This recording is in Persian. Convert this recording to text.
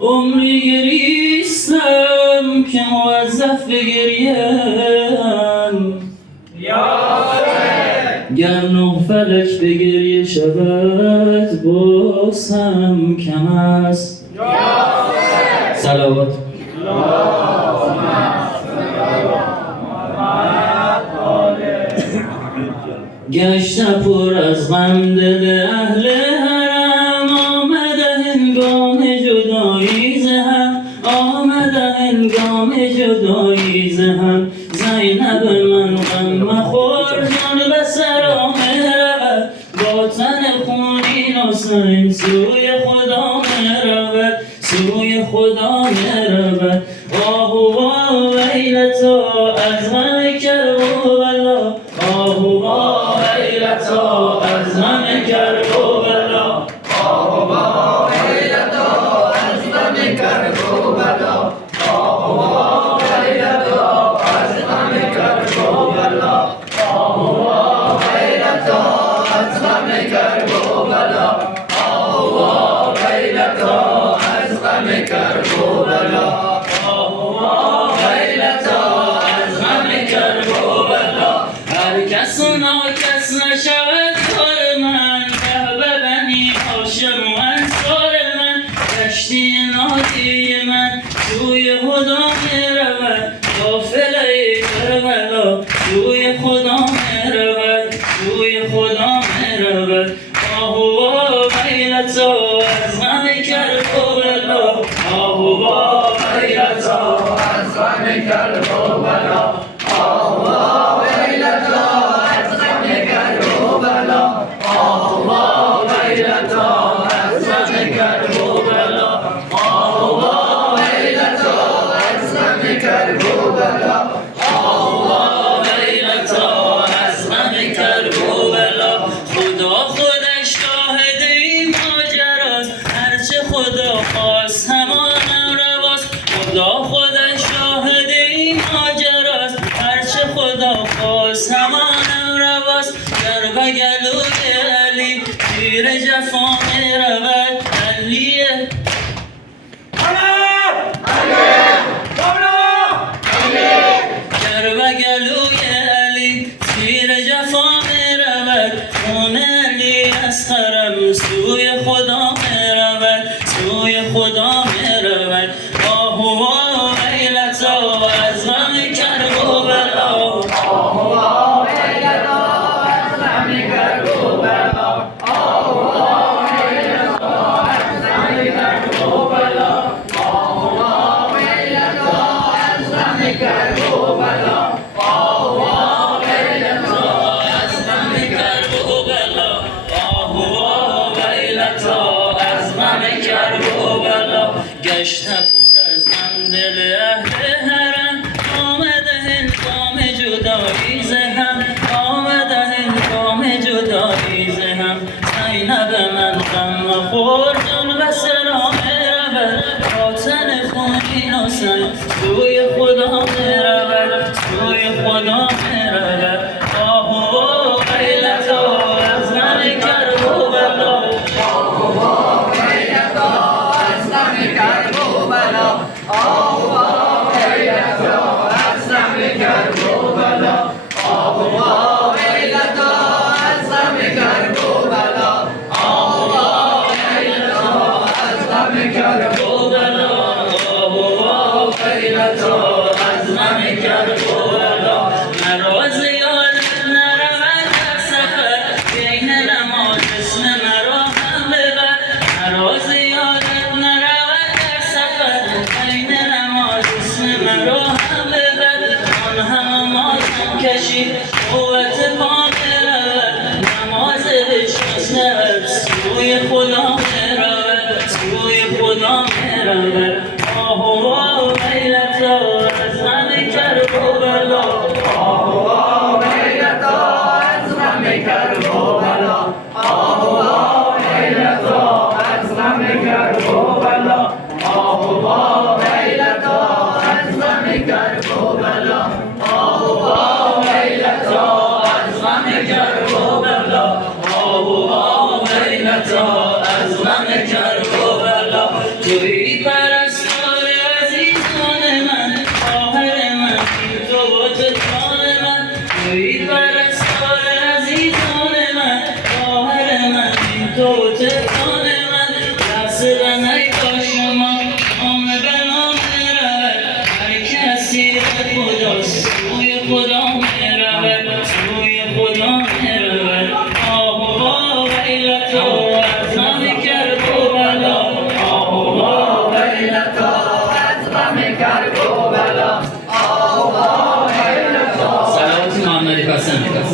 عمری گریستم که موظف بگریم گر نه فلک به گریه شود باز هم کم است. صلوات گشته پر از غم دل اهل حرم، آمده هنگام جدایی ز هم، آمده هنگام جدایی ز هم. زینب من غم مخور جان به سرامه رود، با تن خونین حسین سوی خدا مرود، سوی خدا مرود. آه و ویلتا از غم کربلا، آه و ویلتا از غم کربلا، آه و ویلتا از غم کربلا، آه و ویلتا از غم کربلا، آه و ویلتا از غم کربلا، آه و ویلتا از غم کربلا، آه و ویلتا از غم کربلا. هر کس و ناکس نشود کار من، به بنی هاشم و انصار من. کشتی نادی من سوی خدا میرود، قافله کربلا سوی خدا میرود، سوی خدا میرود. آه و ویلتا از غم کربلا، آه و ویلتا از غم کربلا، آه و ویلتا از غم کربلا، آه و ویلتا از غم کربلا، آه و ویلتا از غم کربلا، آه و ویلتا از غم کربلا. خدا خودش شاهد این ماجراست، هرچه خدا خواست همانم رواست. خدا خودش شاهد این ماجراست، هرچه خدا خواست همانم رواست. در بگلوی علی تیر جفا میرود، علیه در بگلوی علی تیر جفا میرود. خون علی از خرم سوی خدا میرود، سوی خدا میرود. آه و ویلتا از غم کربلا، آه و ویلتا از غم کربلا، آه و ویلتا از غم کربلا، آه و ویلتا از غم کربلا، آه و ویلتا از غم کربلا. آه و ویلتا از غم کربلا. گشته پر از غم دل اهل حرم، آمده هنگام جدایی ز هم، آمده هنگام جدایی ز هم. زینب من غم خور جان به سرا میرود، با تن خونین حسین سوی خدا میرود، سوی خدا میرود. آه و ویلتا از غم کربلا، آه و ویلتا از غم کربلا، آه و ویلتا از غم کربلا، آه و ویلتا از غم کربلا، آه و ویلتا از غم کربلا، آه و ویلتا از غم کربلا. مرا زیادت نرود در سفر، بین نماز اسم مرا هم ببر. مرا زیادت نرود در سفر، بین نماز اسم مرا هم ببر. آن هم نمازم کشید قوت پا میرود، نماز بشنود سوی خدا میرود، سوی خدا میرود. آه و ویلتا از غم کربلا، آه و ویلتا از غم کربلا، آه و ویلتا از غم کربلا، آه و ویلتا از غم کربلا، آه و ویلتا از غم کربلا، آه و ویلتا از غم کربلا. تویی پر مسیر خدا سوی خدا